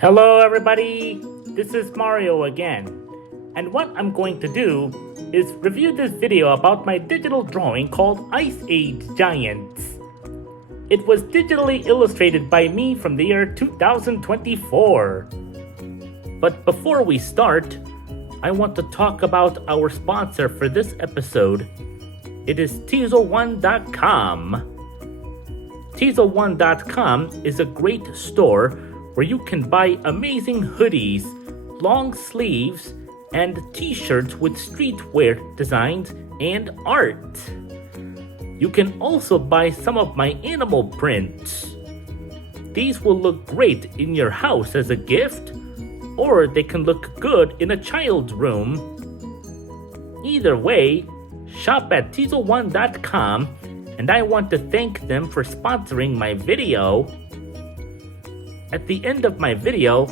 Hello everybody, this is Mario again, and what I'm going to do is review this video about my digital drawing called Ice Age Giants. It was digitally illustrated by me from the year 2024. But before we start, I want to talk about our sponsor for this episode. It is Teasel1.com. Teasel1.com is a great store where you can buy amazing hoodies, long sleeves, and t-shirts with streetwear designs and art. You can also buy some of my animal prints. These will look great in your house as a gift, or they can look good in a child's room. Either way, shop at Teasel1.com, and I want to thank them for sponsoring my video. At the end of my video,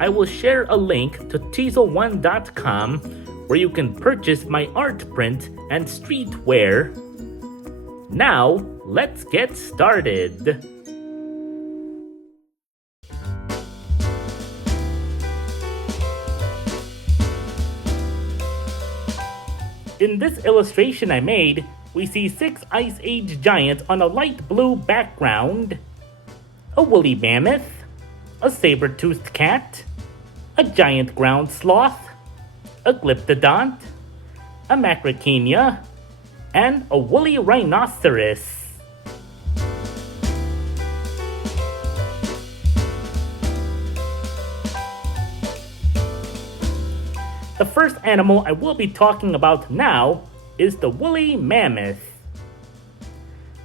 I will share a link to Teasel1.com where you can purchase my art print and streetwear. Now, let's get started. In this illustration I made, we see 6 Ice Age giants on a light blue background. A woolly mammoth, a saber-toothed cat, a giant ground sloth, a glyptodont, a macrauchenia, and a woolly rhinoceros. The first animal I will be talking about now is the woolly mammoth.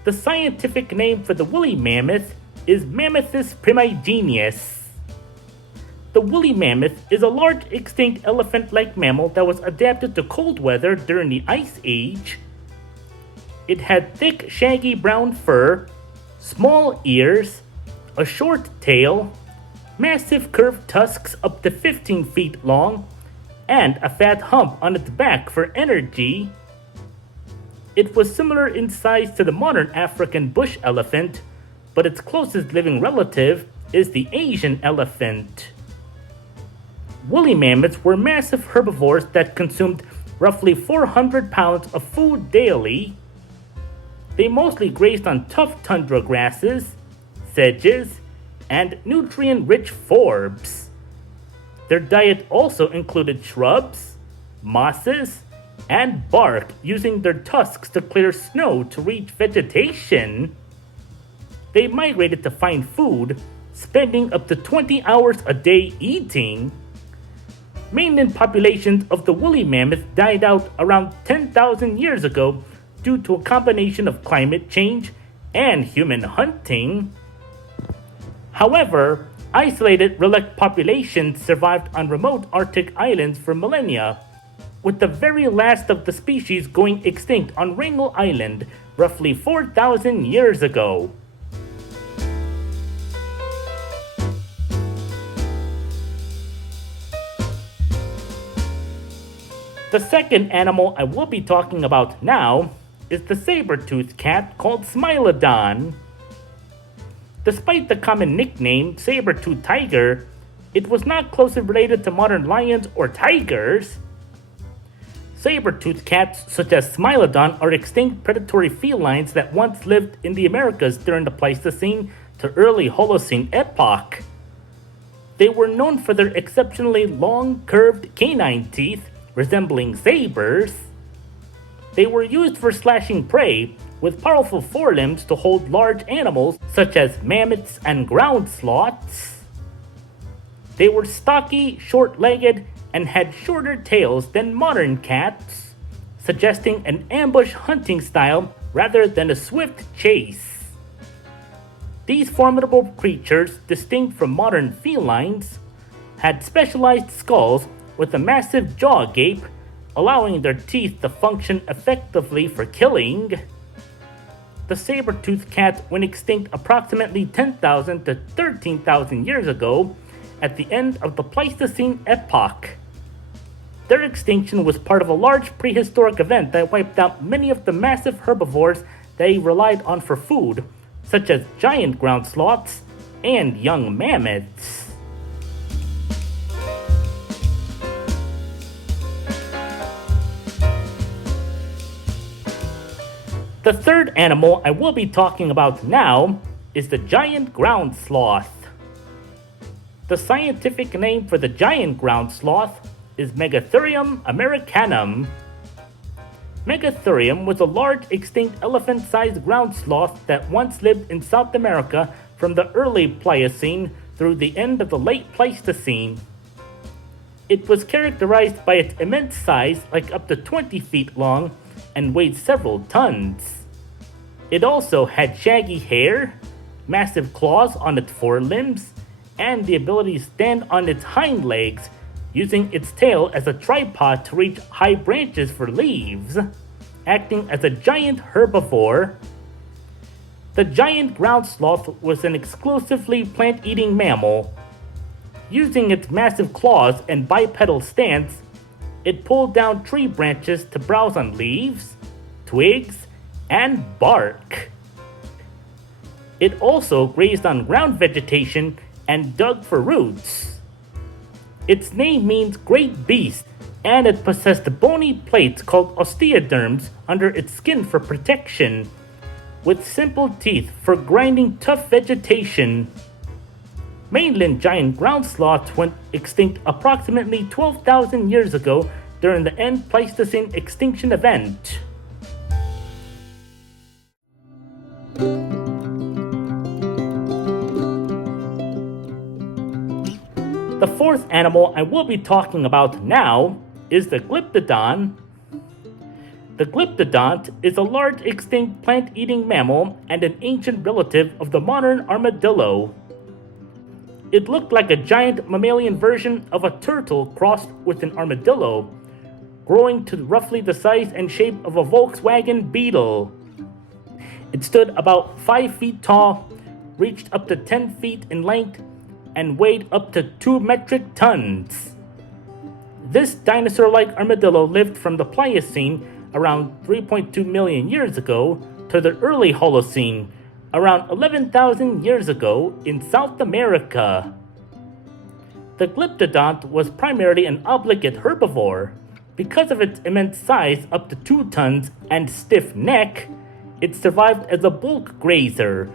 The scientific name for the woolly mammoth is Mammothus primigenius. The woolly mammoth is a large extinct elephant-like mammal that was adapted to cold weather during the Ice Age. It had thick, shaggy brown fur, small ears, a short tail, massive curved tusks up to 15 feet long, and a fat hump on its back for energy. It was similar in size to the modern African bush elephant, but its closest living relative is the Asian elephant. Woolly mammoths were massive herbivores that consumed roughly 400 pounds of food daily. They mostly grazed on tough tundra grasses, sedges, and nutrient-rich forbs. Their diet also included shrubs, mosses, and bark, using their tusks to clear snow to reach vegetation. They migrated to find food, spending up to 20 hours a day eating. Mainland populations of the woolly mammoth died out around 10,000 years ago due to a combination of climate change and human hunting. However, isolated relict populations survived on remote Arctic islands for millennia, with the very last of the species going extinct on Wrangel Island roughly 4,000 years ago. The second animal I will be talking about now is the saber-toothed cat called Smilodon. Despite the common nickname saber-toothed tiger, it was not closely related to modern lions or tigers. Saber-toothed cats such as Smilodon are extinct predatory felines that once lived in the Americas during the Pleistocene to early Holocene epoch. They were known for their exceptionally long, curved canine teeth resembling sabers. They were used for slashing prey, with powerful forelimbs to hold large animals such as mammoths and ground sloths. They were stocky, short-legged, and had shorter tails than modern cats, suggesting an ambush hunting style rather than a swift chase. These formidable creatures, distinct from modern felines, had specialized skulls with a massive jaw gape, allowing their teeth to function effectively for killing. The saber-toothed cat went extinct approximately 10,000 to 13,000 years ago at the end of the Pleistocene epoch. Their extinction was part of a large prehistoric event that wiped out many of the massive herbivores they relied on for food, such as giant ground sloths and young mammoths. The third animal I will be talking about now is the giant ground sloth. The scientific name for the giant ground sloth is Megatherium americanum. Megatherium was a large extinct elephant-sized ground sloth that once lived in South America from the early Pliocene through the end of the late Pleistocene. It was characterized by its immense size, like up to 20 feet long, and weighed several tons. It also had shaggy hair, massive claws on its forelimbs, and the ability to stand on its hind legs, using its tail as a tripod to reach high branches for leaves, acting as a giant herbivore. The giant ground sloth was an exclusively plant-eating mammal. Using its massive claws and bipedal stance, it pulled down tree branches to browse on leaves, twigs, and bark. It also grazed on ground vegetation and dug for roots. Its name means great beast, and it possessed bony plates called osteoderms under its skin for protection, with simple teeth for grinding tough vegetation. Mainland giant ground sloths went extinct approximately 12,000 years ago during the end Pleistocene extinction event. The fourth animal I will be talking about now is the glyptodont. The glyptodont is a large extinct plant-eating mammal and an ancient relative of the modern armadillo. It looked like a giant mammalian version of a turtle crossed with an armadillo, growing to roughly the size and shape of a Volkswagen Beetle. It stood about 5 feet tall, reached up to 10 feet in length, and weighed up to 2 metric tons. This dinosaur-like armadillo lived from the Pliocene around 3.2 million years ago to the early Holocene, around 11,000 years ago in South America. The glyptodont was primarily an obligate herbivore. Because of its immense size, up to 2 tons, and stiff neck, it survived as a bulk grazer,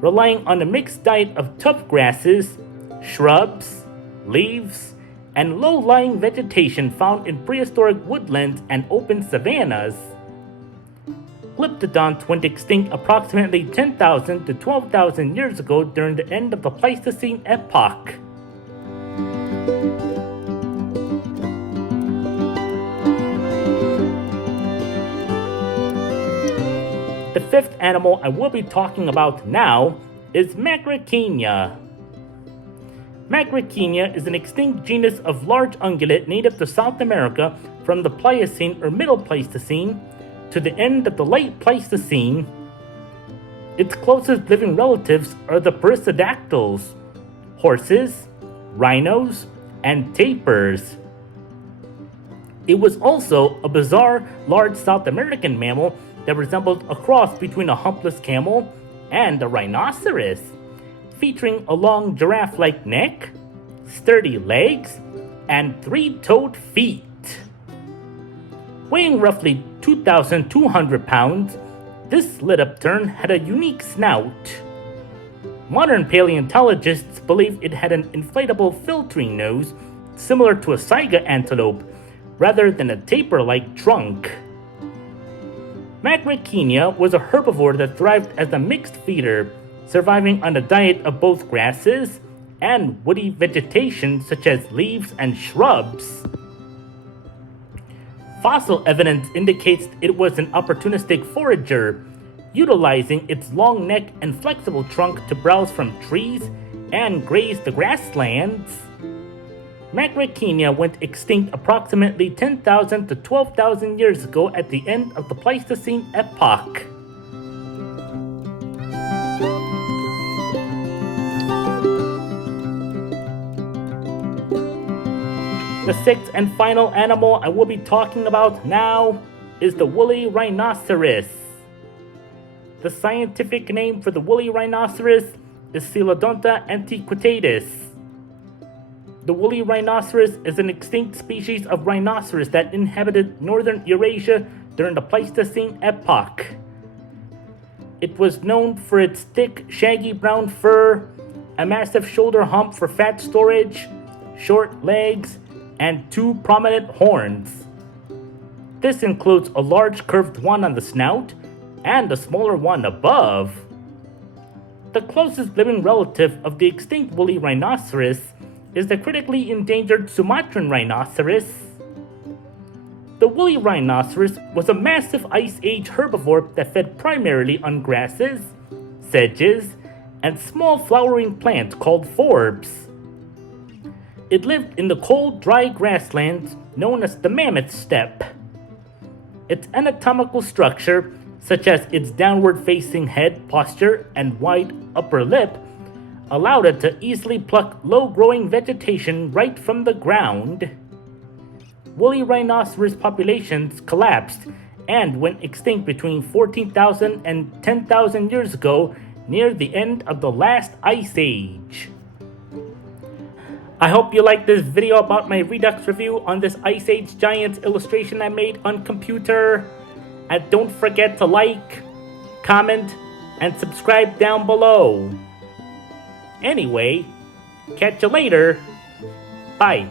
relying on a mixed diet of tough grasses, shrubs, leaves, and low-lying vegetation found in prehistoric woodlands and open savannas. Glyptodont went extinct approximately 10,000 to 12,000 years ago during the end of the Pleistocene epoch. The fifth animal I will be talking about now is macrauchenia. Macrauchenia is an extinct genus of large ungulate native to South America from the Pliocene or Middle Pleistocene to the end of the late Pleistocene. Its closest living relatives are the perissodactyls, horses, rhinos, and tapirs. It was also a bizarre, large South American mammal that resembled a cross between a humpless camel and a rhinoceros, featuring a long giraffe-like neck, sturdy legs, and 3-toed feet. Weighing roughly 2,200 pounds, this lit-up tern had a unique snout. Modern paleontologists believe it had an inflatable filtering nose similar to a saiga antelope, rather than a taper-like trunk. Macrauchenia was a herbivore that thrived as a mixed feeder, surviving on a diet of both grasses and woody vegetation such as leaves and shrubs. Fossil evidence indicates it was an opportunistic forager, utilizing its long neck and flexible trunk to browse from trees and graze the grasslands. Macrauchenia went extinct approximately 10,000 to 12,000 years ago at the end of the Pleistocene epoch. The sixth and final animal I will be talking about now is the woolly rhinoceros. The scientific name for the woolly rhinoceros is Coelodonta antiquitatis. The woolly rhinoceros is an extinct species of rhinoceros that inhabited northern Eurasia during the Pleistocene epoch. It was known for its thick, shaggy brown fur, a massive shoulder hump for fat storage, short legs, and 2 prominent horns. This includes a large curved one on the snout and a smaller one above. The closest living relative of the extinct woolly rhinoceros is the critically endangered Sumatran rhinoceros. The woolly rhinoceros was a massive Ice Age herbivore that fed primarily on grasses, sedges, and small flowering plants called forbs. It lived in the cold, dry grasslands known as the mammoth steppe. Its anatomical structure, such as its downward-facing head posture and wide upper lip, allowed it to easily pluck low-growing vegetation right from the ground. Woolly rhinoceros populations collapsed and went extinct between 14,000 and 10,000 years ago near the end of the last Ice Age. I hope you liked this video about my Redux review on this Ice Age Giants illustration I made on computer. And don't forget to like, comment, and subscribe down below. Anyway, catch you later. Bye.